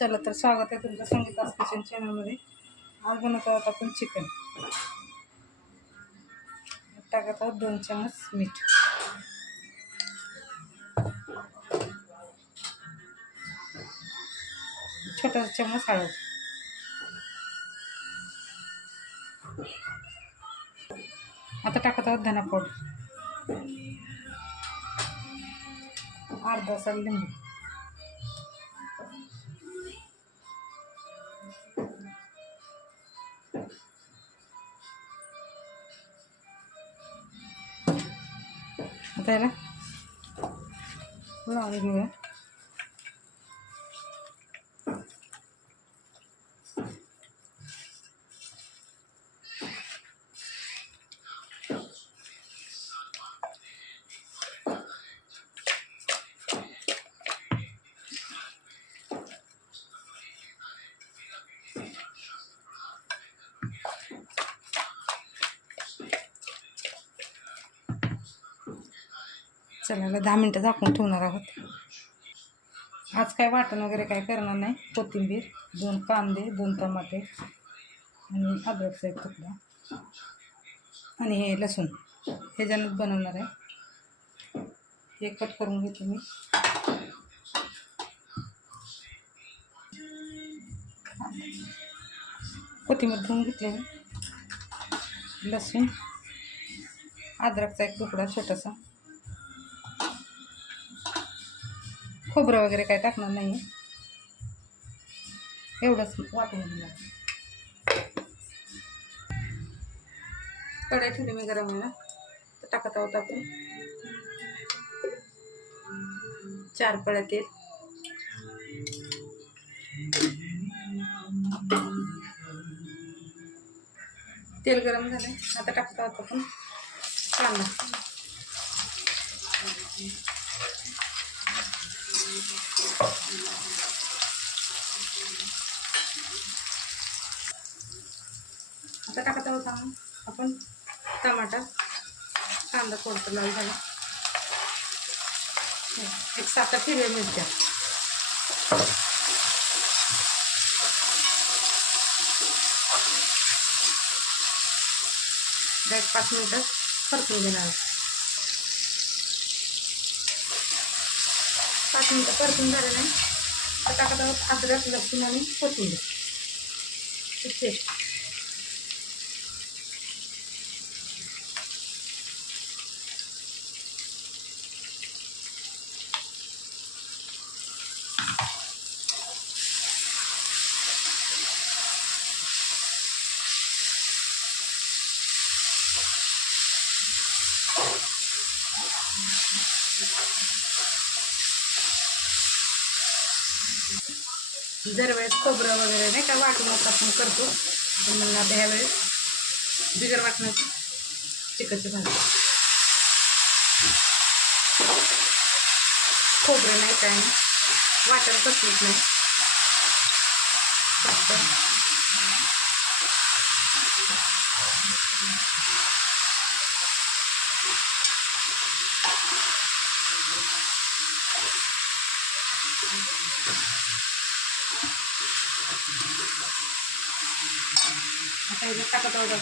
चला तर स्वागत आहे तुमचं संगीता किचन चॅनलमध्ये. आज बनवत आहोत आपण चिकन. टाकत आहोत दोन चमच मीठ. छोटा चमच हळद. आता टाकत आहोत धनापोड. अर्धा साल लिंबू. आता याला लावून घेऊया चला दहा मिनटं झाकून ठेवणार आहोत. आज काय वाटण वगैरे काय करणार नाही. कोथिंबीर दोन कांदे दोन टमाटे आणि अद्रकचा एक तुकडा आणि हे लसूण. ह्याच्यानंच बनवणार आहे. हे कट करून घेते मी. कोथिंबीर धुवून घेतले मी. लसूण. अद्रकचा एक तुकडा छोटासा. खोबरं वगैरे काय टाकणार नाही एवढंच वाटून घेणार. कढई ठेवली मी गरम व्हायला. तर टाकत आहोत आपण. चार पळ्या तेल. तेल गरम झालं आता टाकत आहोत आपण कांदा. आता टाकत आहोत आपण टमाटा कांदा थोडंसं लाल झाला. एक सात आठ हिरव्या मिरच्या. एक पाच मिनटं परतून घेणार पाच मिनटं परतून झालं नाही. तर टाकत आहोत अद्रक लसूण आणि कोथिंबीर. पेस्ट जर वेळेस खोबरं वगैरे नाही का वाटूनच आपण करतो पण मला आता ह्या वेळेस बिगर वाटणं चिकनची भाजी. खोबरं नाही काय नाही वाटण कसलीच नाही. फक्त आता ह्याच्यात टाकत आहोत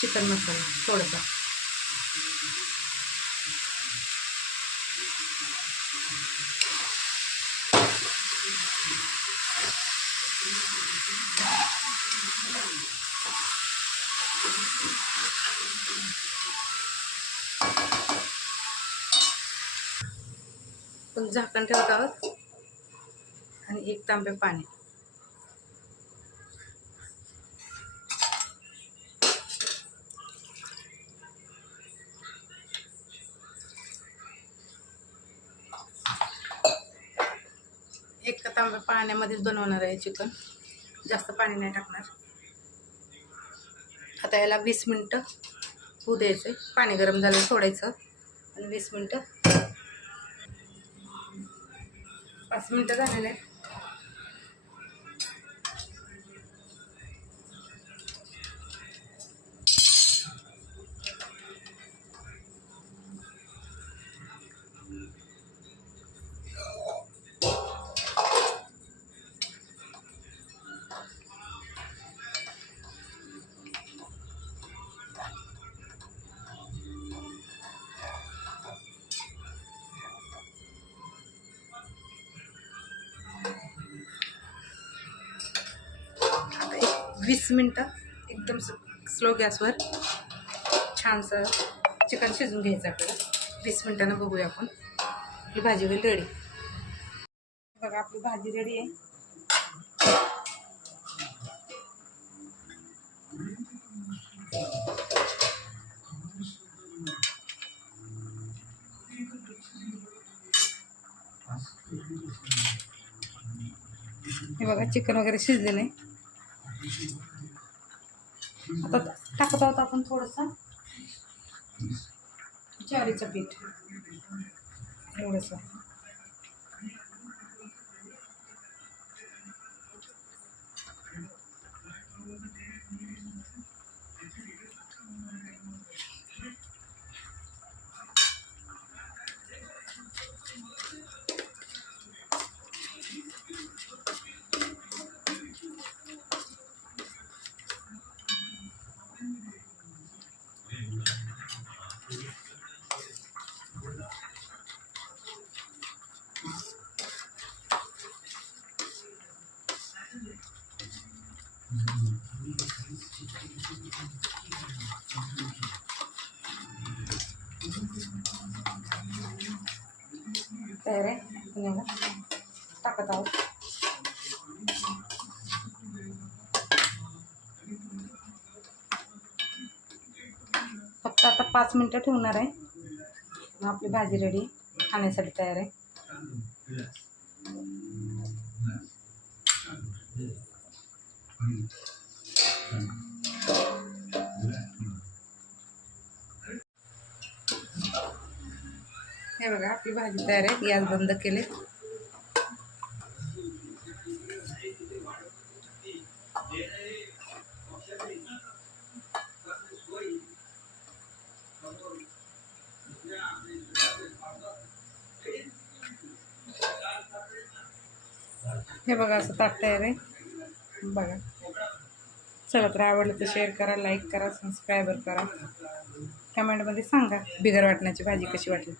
चिकन मसाला थोडासा पण झाकण ठेवत आहोत. आणि एक तांबे पाणी. एक तांब्या पाण्यामध्येच बनवणार आहे चिकन. जास्त पाणी नाही टाकणार. आता याला वीस मिनटं होऊ द्यायचं पाणी गरम झालं सोडायचं. आणि वीस मिनटं पाच मिनटं झालेले वीस मिनटं एकदम स्लो गॅसवर छानसं चिकन शिजून घ्यायचं आपल्याला. वीस मिनटानं बघूया आपण. आपली भाजी होईल रेडी बघा आपली भाजी रेडी आहे. हे बघा चिकन वगैरे शिजलेलं आहे. आता टाकत आहोत आपण थोडंसं. ज्वारीचं पीठ. एवढंसं. आपण याला टाकत फक्त आता भाजी रेडी खाण्यासाठी तयार आहे. हे बघा आपली भाजी तयार आहे. गॅस बंद केले. हे बघा असं ताट तयार आहे. बघा. चला तर आवडलं तर शेअर करा लाईक करा सबस्क्रायबर करा. कमेंटमध्ये सांगा बिगर वाटण्याची भाजी कशी वाटली?